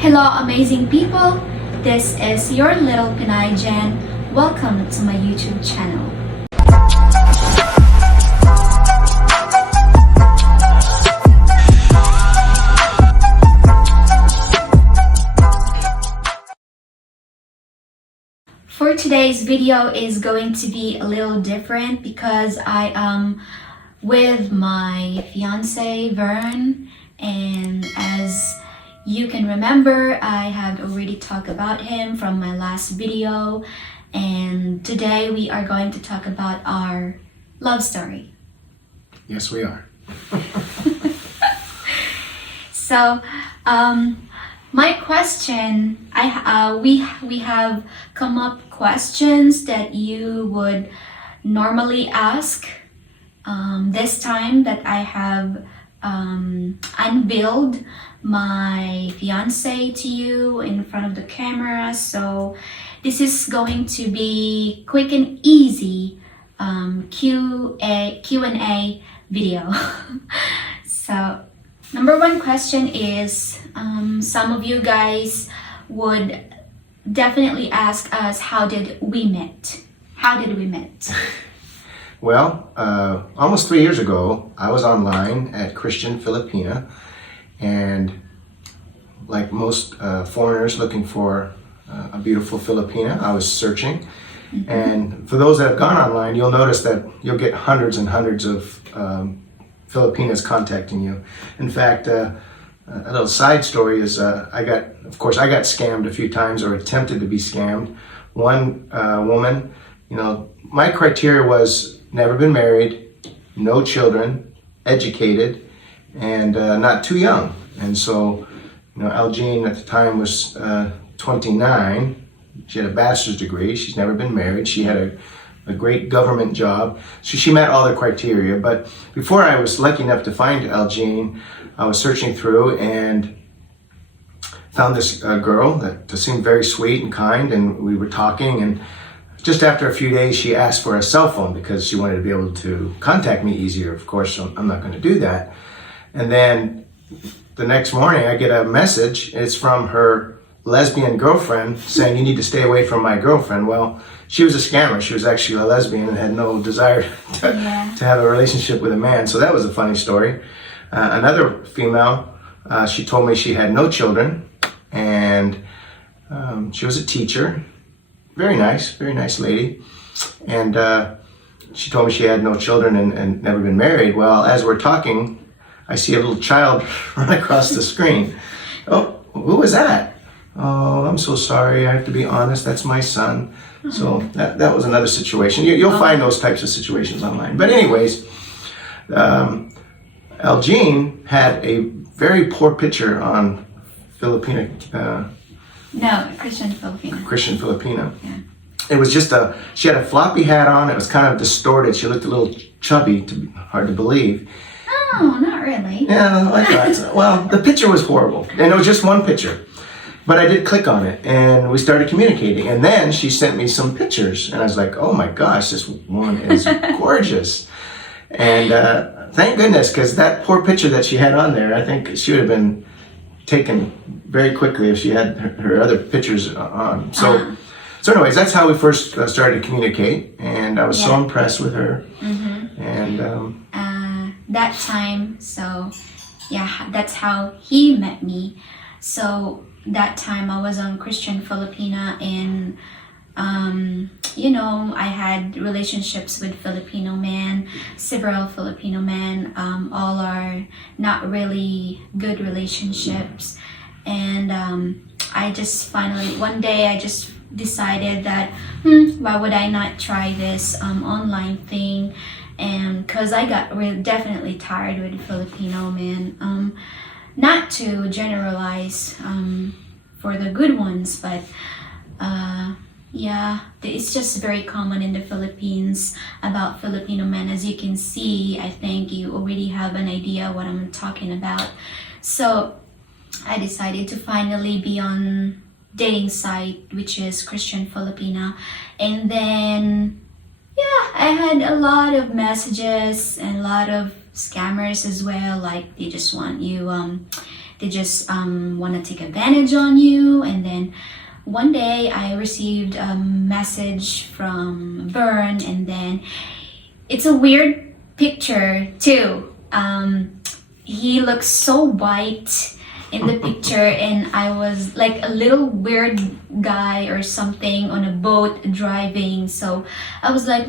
Hello, amazing people. This is your little Pinay Jen. Welcome to my YouTube channel. For today's video is going to be a little different because I am with my fiance Vern, and as you can remember, I have already talked about him from my last video, and today we are going to talk about our love story. Yes, we are. So, my question, we have come up questions that you would normally ask. This time that I have unveiled my fiance to you in front of the camera, so this is going to be quick and easy Q&A video. So number one question is, some of you guys would definitely ask us, how did we meet? How did we meet? Well, almost 3 years ago, I was online at Christian Filipina, and like most foreigners looking for a beautiful Filipina, I was searching. Mm-hmm. And for those that have gone online, you'll notice that you'll get hundreds and hundreds of Filipinas contacting you. In fact, a little side story is I got scammed a few times, or attempted to be scammed. One woman, my criteria was never been married, no children, educated, and not too young. And so, Aljean at the time was 29. She had a bachelor's degree. She's never been married. She had a great government job. So she met all the criteria. But before I was lucky enough to find Aljean, I was searching through and found this girl that seemed very sweet and kind, and we were talking, and just after a few days she asked for a cell phone because she wanted to be able to contact me easier. Of course, I'm not going to do that. And then the next morning I get a message. It's from her lesbian girlfriend saying, "You need to stay away from my girlfriend." Well, she was a scammer. She was actually a lesbian and had no desire to have a relationship with a man. So that was a funny story. Another female, she told me she had no children, and she was a teacher. Very nice lady. And she told me she had no children and never been married. Well, as we're talking, I see a little child run across the screen. Oh, who was that? Oh, I'm so sorry. I have to be honest. That's my son. Mm-hmm. So that was another situation. You'll find those types of situations online. But anyways, Aljean had a very poor picture on Filipina. Christian Filipina. Christian Filipina. Yeah. It was just she had a floppy hat on. It was kind of distorted. She looked a little chubby, hard to believe. Oh, not really. Yeah, I thought so. Well, the picture was horrible. And it was just one picture. But I did click on it, and we started communicating. And then she sent me some pictures, and I was like, oh my gosh, this one is gorgeous. And thank goodness, because that poor picture that she had on there, I think she would have been taken very quickly if she had her other pictures on. So anyways, that's how we first started to communicate, and I was so impressed with her. Mm-hmm. And that time, so that's how he met me. So that time I was on Christian Filipina, and I had relationships with Filipino men, several Filipino men. All are not really good relationships. And I just finally, one day I just decided that, why would I not try this online thing? And because I got definitely tired with Filipino men. Not to generalize for the good ones, but it's just very common in the Philippines about Filipino men. As you can see, I think you already have an idea what I'm talking about. So I decided to finally be on dating site, which is Christian Filipina. And then I had a lot of messages and a lot of scammers as well. Like they just want you they just want to take advantage on you. And then one day I received a message from Vern, and then it's a weird picture too. He looks so white in the picture, and I was like a little weird guy or something on a boat driving. So I was like,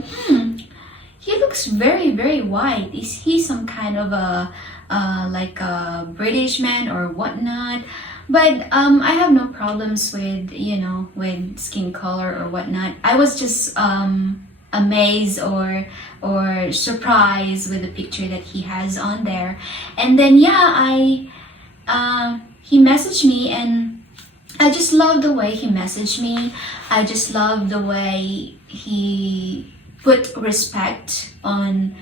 he looks very, very white. Is he some kind of a like a British man or whatnot? But I have no problems with, with skin color or whatnot. I was just amazed or surprised with the picture that he has on there. And then he messaged me, and I just love the way he messaged me. I just love the way he put respect on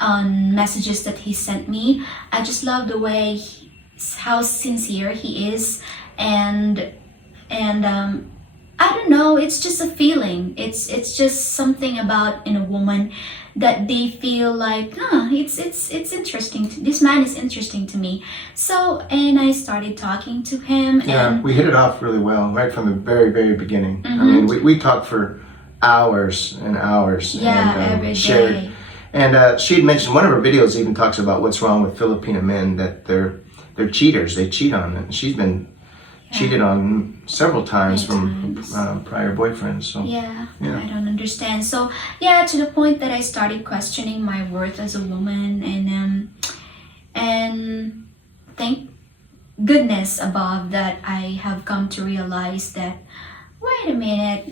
messages that he sent me. I just love the way how sincere he is, and I don't know, it's just a feeling. It's just something about in a woman that they feel like, it's interesting. This man is interesting to me. So, and I started talking to him. Yeah, and we hit it off really well right from the very, very beginning. I mean, we talked for hours and hours. Yeah, and, every shared. day. And she had mentioned, one of her videos even talks about what's wrong with Filipino men, that they're cheaters. They cheat on them. She's been cheated on several times from prior boyfriends. So yeah, I don't understand. So yeah, to the point that I started questioning my worth as a woman, and thank goodness above that I have come to realize that, wait a minute,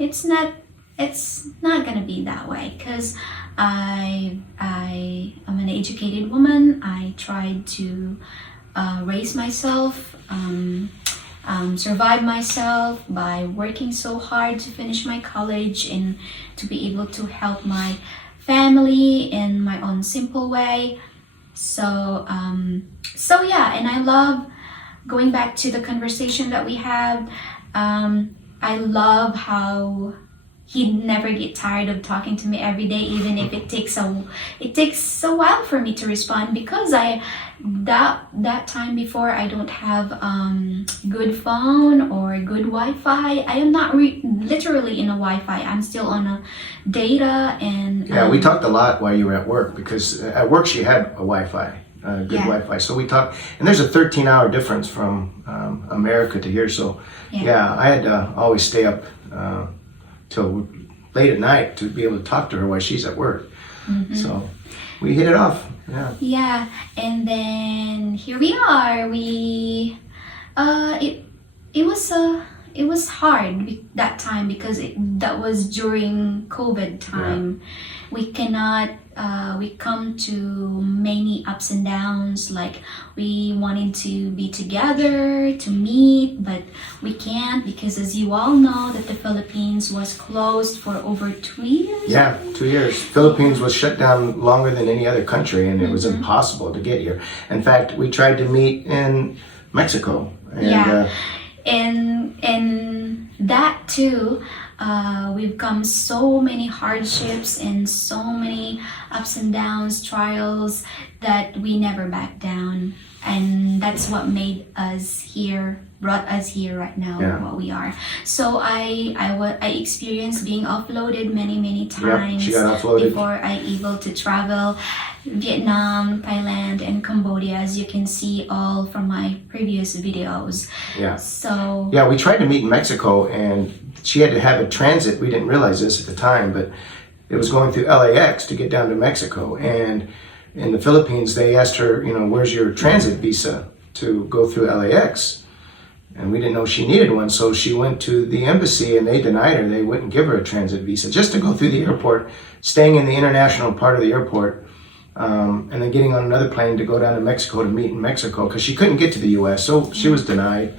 it's not gonna be that way, because I am an educated woman. I tried to raise myself, survive myself by working so hard to finish my college and to be able to help my family in my own simple way. So yeah, and I love going back to the conversation that we had. I love how he'd never get tired of talking to me every day, even if it takes a while for me to respond, because that time before I don't have good phone or good Wi-Fi. I am not literally in a Wi-Fi. I'm still on a data. And we talked a lot while you were at work, because at work she had a Wi-Fi. Good Wi-Fi. So we talked, and there's a 13-hour difference from America to here. So I had to always stay up till late at night to be able to talk to her while she's at work. So we hit it off. Yeah, and then here we are. It was hard that time, because that was during COVID time. We cannot. We come to many ups and downs. Like, we wanted to be together, to meet, but we can't, because as you all know, that the Philippines was closed for over 2 years. Yeah, 2 years. Philippines was shut down longer than any other country, and it was impossible to get here. In fact, we tried to meet in Mexico. And, and that too. We've come so many hardships and so many ups and downs, trials, that we never back down, and that's what made us here, brought us here right now, what we are. So I experienced being offloaded many times she got offloaded before I able to travel Vietnam, Thailand, and Cambodia, as you can see all from my previous videos. So we tried to meet in Mexico, and she had to have a transit. We didn't realize this at the time, but it was going through LAX to get down to Mexico. And in the Philippines, they asked her, where's your transit visa to go through LAX? And we didn't know she needed one, so she went to the embassy, and they denied her. They wouldn't give her a transit visa just to go through the airport, staying in the international part of the airport, and then getting on another plane to go down to Mexico to meet in Mexico, because she couldn't get to the U.S., so she was denied.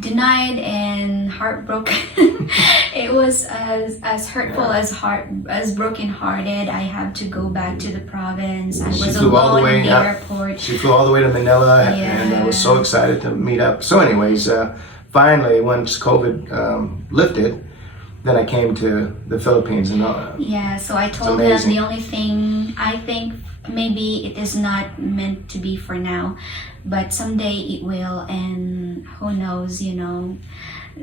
Denied and heartbroken. It was as hurtful as broken-hearted. I had to go back to the province. I was alone in the airport. She flew all the way to Manila, and I was so excited to meet up. So anyways, finally, once COVID lifted, then I came to the Philippines. And so I told them the only thing I think maybe it is not meant to be for now, but someday it will, and who knows,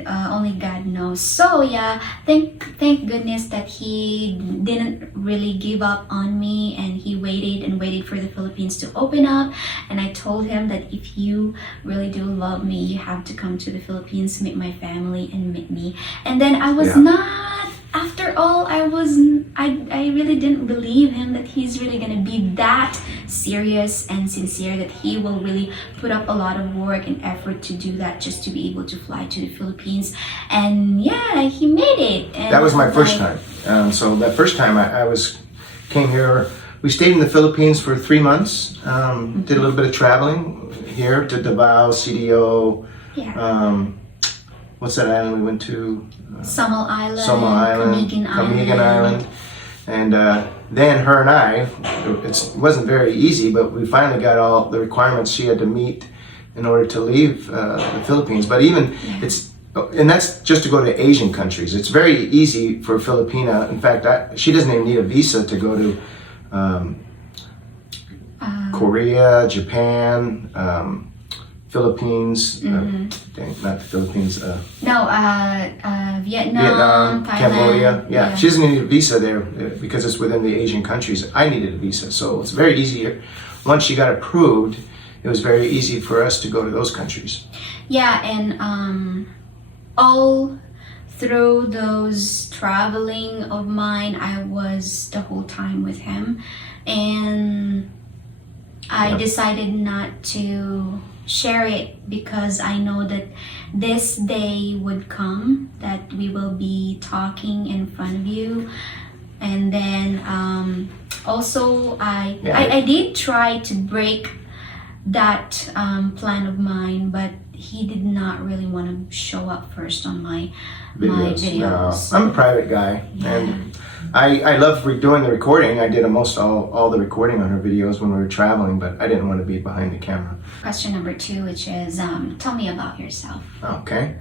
only God knows. So yeah, thank goodness that he didn't really give up on me, and he waited and waited for the Philippines to open up. And I told him that if you really do love me, you have to come to the Philippines, meet my family, and meet me. And then I was not. After all, I really didn't believe him that he's really gonna be that serious and sincere, that he will really put up a lot of work and effort to do that just to be able to fly to the Philippines. And yeah, he made it. And that was my first time. So that first time came here. We stayed in the Philippines for 3 months. Did a little bit of traveling here to Davao, CDO. Yeah. What's that island we went to? Samal Island, Camigan Island. And then her and I, it wasn't very easy, but we finally got all the requirements she had to meet in order to leave the Philippines. But even and that's just to go to Asian countries. It's very easy for a Filipina. In fact, she doesn't even need a visa to go to Korea, Japan, Philippines, not the Philippines. Vietnam, Thailand, Cambodia. Yeah, she doesn't need a visa there because it's within the Asian countries. I needed a visa, so it's very easy. Once she got approved, it was very easy for us to go to those countries. Yeah, and all through those traveling of mine, I was the whole time with him, and I decided not to share it because I know that this day would come that we will be talking in front of you. And then also I did try to break that plan of mine, but he did not really want to show up first on my videos. No, I'm a private guy, and I love doing the recording. I did almost all the recording on her videos when we were traveling, but I didn't want to be behind the camera. Question number 2, which is, tell me about yourself. Okay.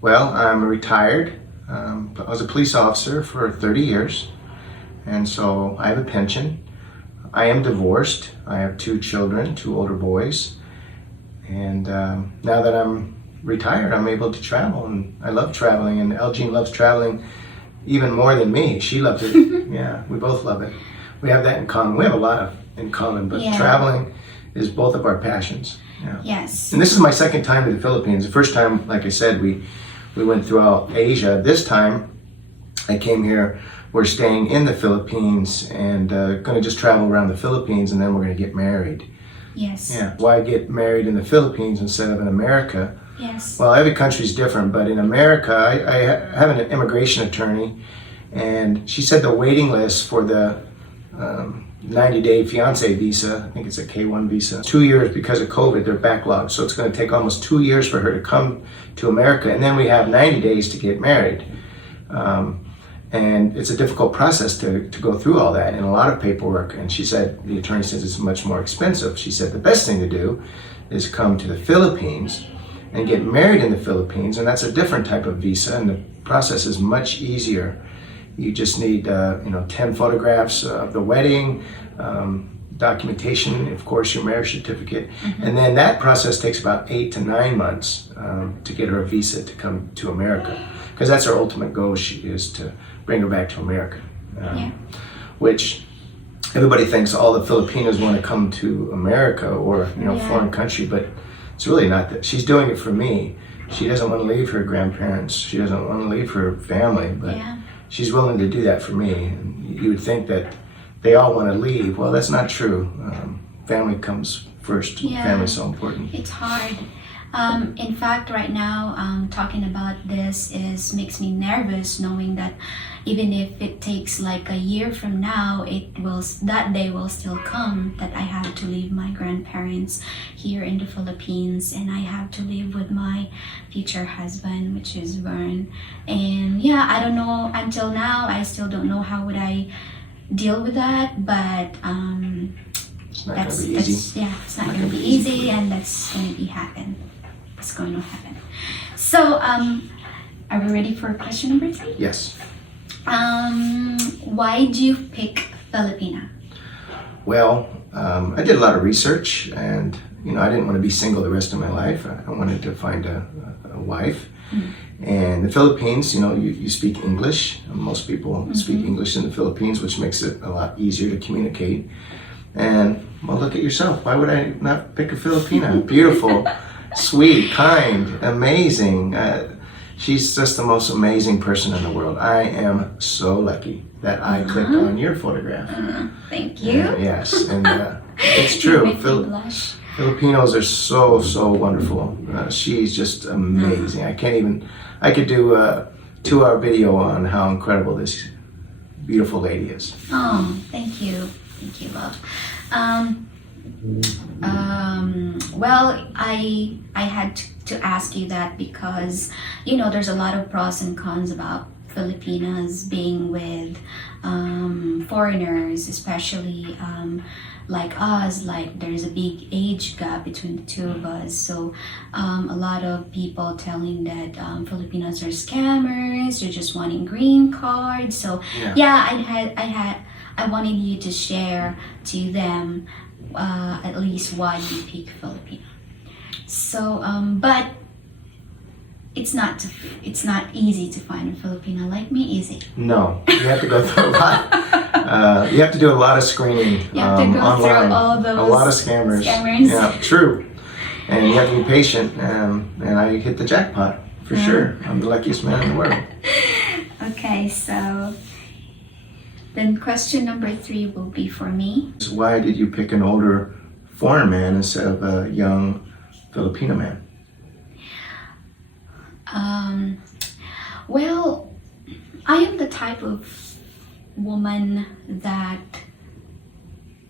Well, I'm retired. I was a police officer for 30 years, and so I have a pension. I am divorced. I have 2 children, 2 older boys, and now that I'm retired, I'm able to travel, and I love traveling, and Elgene loves traveling even more than me. She loves it. Yeah, we both love it. We have that in common. We have a lot in common, but traveling is both of our passions. Yeah. Yes. And this is my second time to the Philippines. The first time, like I said, we went throughout Asia. This time, I came here. We're staying in the Philippines and going to just travel around the Philippines, and then we're going to get married. Yes. Yeah. Why get married in the Philippines instead of in America? Yes. Well, every country's different, but in America, I have an immigration attorney, and she said the waiting list for the 90-day fiance visa, I think it's a K1 visa, 2 years because of COVID, they're backlogged. So it's going to take almost 2 years for her to come to America, and then we have 90 days to get married. And it's a difficult process to go through all that and a lot of paperwork. And she said, the attorney says it's much more expensive. She said the best thing to do is come to the Philippines and get married in the Philippines, and that's a different type of visa, and the process is much easier. You just need 10 photographs of the wedding, documentation, of course your marriage certificate, and then that process takes about 8 to 9 months to get her a visa to come to America, because that's our ultimate goal, is to bring her back to America, which everybody thinks all the Filipinos want to come to America or foreign country, but it's really not that. She's doing it for me. She doesn't want to leave her grandparents. She doesn't want to leave her family, but she's willing to do that for me. And you would think that they all want to leave. Well, that's not true. Family comes first. Family's so important. It's hard. In fact, right now, talking about this makes me nervous, knowing that even if it takes like a year from now, that day will still come that I have to leave my grandparents here in the Philippines, and I have to live with my future husband, which is Vern. And I don't know, until now, I still don't know how would I deal with that, but it's not going to be easy. It's not going to be easy, and that's going to happen. It's going to happen. So, are we ready for question number 3? Yes. Why do you pick Filipina? Well, I did a lot of research, and I didn't want to be single the rest of my life. I wanted to find a wife. And the Philippines, you speak English. Most people speak English in the Philippines, which makes it a lot easier to communicate. And well, look at yourself. Why would I not pick a Filipina? Beautiful, sweet, kind, amazing. She's just the most amazing person in the world. I am so lucky that I clicked on your photograph. Thank you. Yes, and it's true. You make me blush. Filipinos are so wonderful. She's just amazing. I could do a 2-hour video on how incredible this beautiful lady is. Oh, thank you. Thank you, love. Well, I had to ask you that because, there's a lot of pros and cons about Filipinas being with foreigners, especially like us. Like, there's a big age gap between the two of us. So a lot of people telling that Filipinos are scammers, they're just wanting green cards. So I wanted you to share to them at least why you pick Filipino. So, but it's not easy to find a Filipino like me, is it? No, you have to go through a lot. You have to do a lot of screening You have to go online. through all those a lot of scammers. Yeah, true. And you have to be patient. And I hit the jackpot for sure. I'm the luckiest man in the world. Okay, so then question number 3 will be for me. So why did you pick an older foreign man instead of a young Filipino man? Well, I am the type of woman that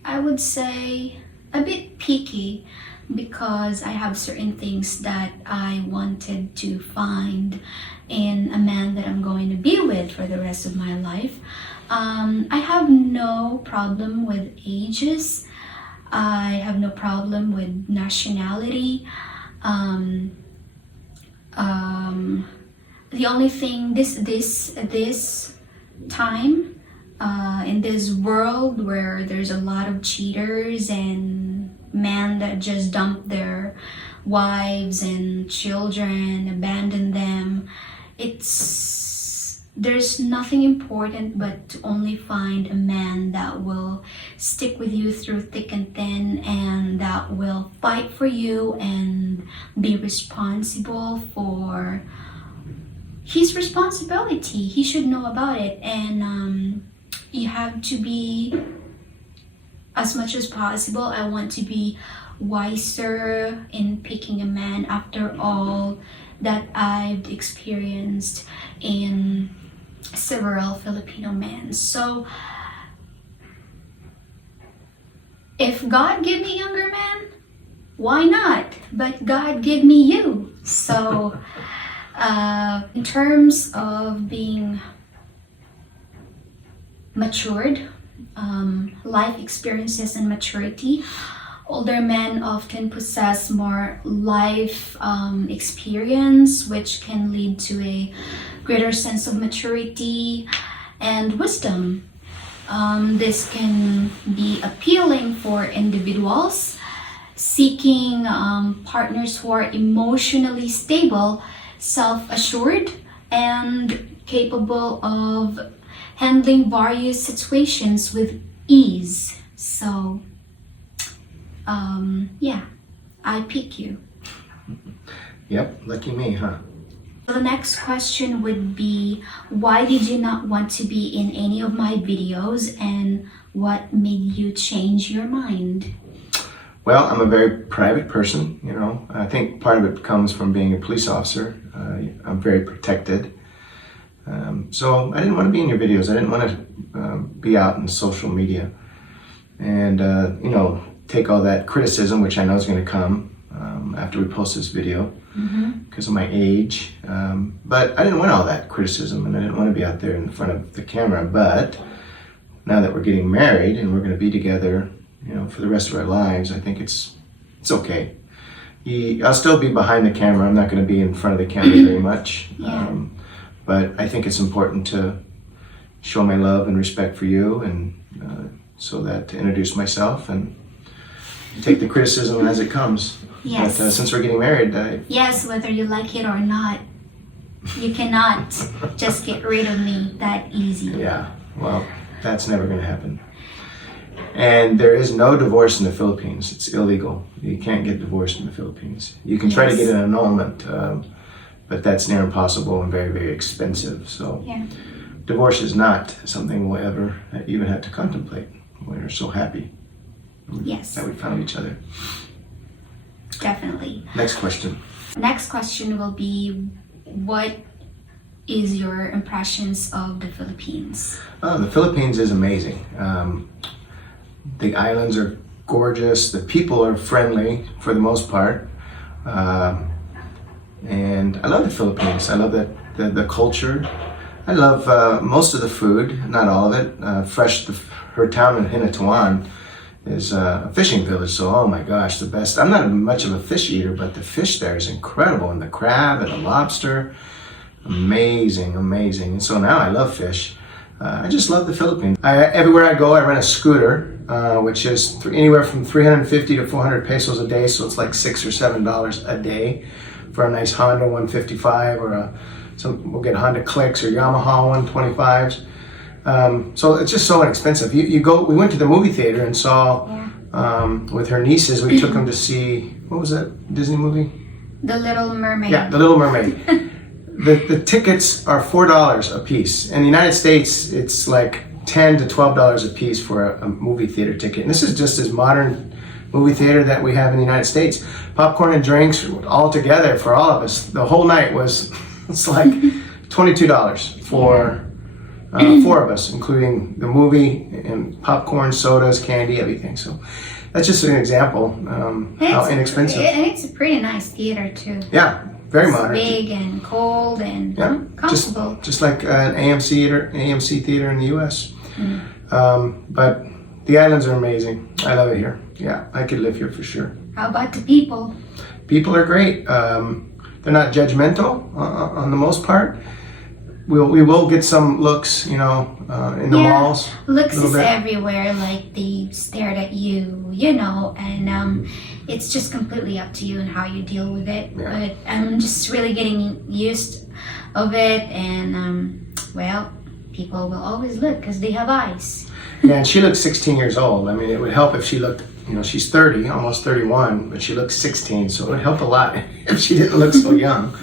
I would say a bit picky because I have certain things that I wanted to find in a man that I'm going to be with for the rest of my life. I have no problem with ages. I have no problem with nationality. The only thing this time in this world where there's a lot of cheaters and men that just dump their wives and children, abandon them, there's nothing important but to only find a man that will stick with you through thick and thin and that will fight for you and be responsible for his responsibility. He should know about it, and you have to be, as much as possible, I want to be wiser in picking a man after all that I've experienced in several Filipino men. So if God give me younger man, why not? But God give me you. So in terms of being matured, life experiences and maturity, older men often possess more life experience, which can lead to a greater sense of maturity and wisdom. This can be appealing for individuals seeking partners who are emotionally stable, self-assured, and capable of handling various situations with ease. So, I pick you. Yep, lucky me, huh? The next question would be, why did you not want to be in any of my videos, and what made you change your mind? Well, I'm a very private person, I think part of it comes from being a police officer. I'm very protected. So I didn't want to be in your videos. I didn't want to be out in social media and, take all that criticism, which I know is going to come after we post this video because of my age. But I didn't want all that criticism, and I didn't want to be out there in front of the camera. But now that we're getting married and we're going to be together, for the rest of our lives, I think it's okay. I'll still be behind the camera. I'm not going to be in front of the camera very much. But I think it's important to show my love and respect for you and so that to introduce myself and take the criticism as it comes. Yes. But since we're getting married, Yes, whether you like it or not, you cannot just get rid of me that easy. yeah, well, that's never going to happen. And there is no divorce in the Philippines. It's illegal. You can't get divorced in the Philippines. You can try to get an annulment, but that's near impossible and very, very expensive. So Yeah. divorce is not something we'll ever even have to contemplate. We're so happy Yes, that we found each other. definitely. Next question. Next question will be, what is your impressions of the Philippines? Oh, the Philippines is amazing. The islands are gorgeous. The people are friendly for the most part. And I love the Philippines. I love the culture. I love most of the food, not all of it. Her town in Hinatuan is a fishing village, so oh my gosh, the best. I'm not much of a fish eater, but the fish there is incredible, and the crab and the lobster, amazing, amazing. And so now I love fish. I just love the Philippines. Everywhere I go, I rent a scooter, which is anywhere from 350 to 400 pesos a day, so it's like $6 or $7 a day for a nice Honda 155 or we'll get Honda Clicks or Yamaha 125s. So it's just so inexpensive. We went to the movie theater and saw, with her nieces, we took them to see, what was that Disney movie? The Little Mermaid. Yeah, The Little Mermaid. The tickets are $4 a piece. In the United States, it's like $10 to $12 a piece for a movie theater ticket. And this is just as modern movie theater that we have in the United States. Popcorn and drinks all together for all of us. The whole night it's like $22 for 4 of us, including the movie and popcorn, sodas, candy, everything. So that's just an example how inexpensive. It's a pretty nice theater too. Yeah, very modern. Big and cold and comfortable. Just like an AMC theater in the U.S. But the islands are amazing. I love it here. Yeah, I could live here for sure. How about the people? People are great. They're not judgmental on the most part. We will get some looks, in the malls. Looks is everywhere. Like they stared at you, and it's just completely up to you and how you deal with it. Yeah. But I'm just really getting used of it, and people will always look because they have eyes. Yeah, and she looks 16 years old. I mean, it would help if she looked, she's 30, almost 31, but she looks 16, so it would help a lot if she didn't look so young.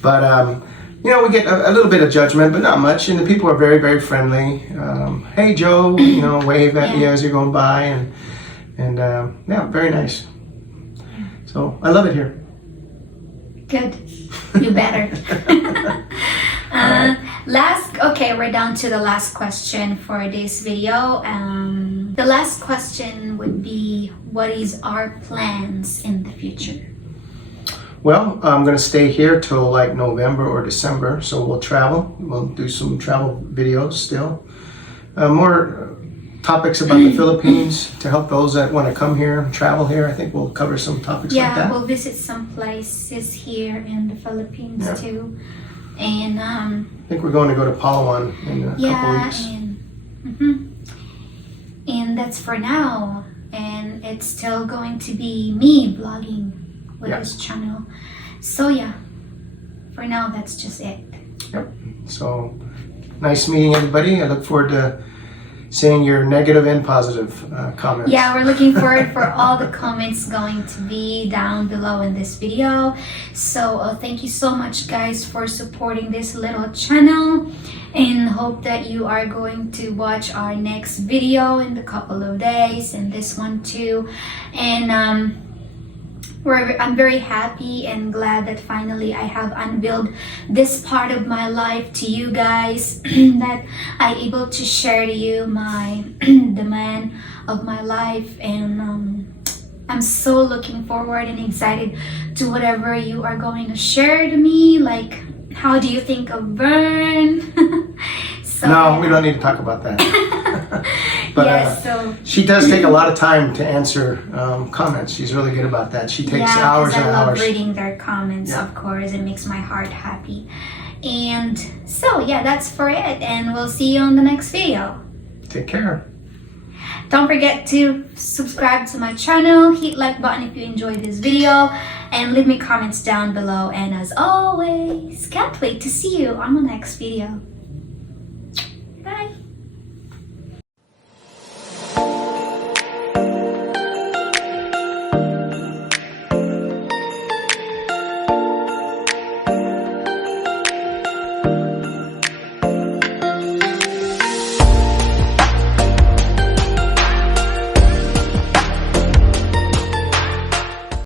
But, we get a little bit of judgment, but not much, and the people are very, very friendly. Hey, Joe, wave at you as you're going by, and very nice. So, I love it here. Good. You better. We're down to the last question for this video. The last question would be, what is our plans in the future? Well, I'm going to stay here till like November or December, so we'll travel. We'll do some travel videos still. More topics about the Philippines to help those that want to come here, travel here. I think we'll cover some topics like that. Yeah, we'll visit some places here in the Philippines too. And I think we're going to go to Palawan in a couple weeks. And that's for now. And it's still going to be me vlogging with this channel. So for now, that's just it. Yep. So nice meeting everybody. I look forward to seeing your negative and positive comments. Yeah, we're looking forward for all the comments going to be down below in this video. So thank you so much, guys, for supporting this little channel, and hope that you are going to watch our next video in a couple of days, and this one too. And I'm very happy and glad that finally I have unveiled this part of my life to you guys, that I'm able to share to you the man of my life. And I'm so looking forward and excited to whatever you are going to share to me. Like, how do you think of Vern? We don't need to talk about that. But she does take a lot of time to answer comments. She's really good about that. She takes hours and hours. I love reading their comments, of course. It makes my heart happy. And so, that's for it. And we'll see you on the next video. Take care. Don't forget to subscribe to my channel, hit like button if you enjoyed this video, and leave me comments down below. And as always, can't wait to see you on the next video.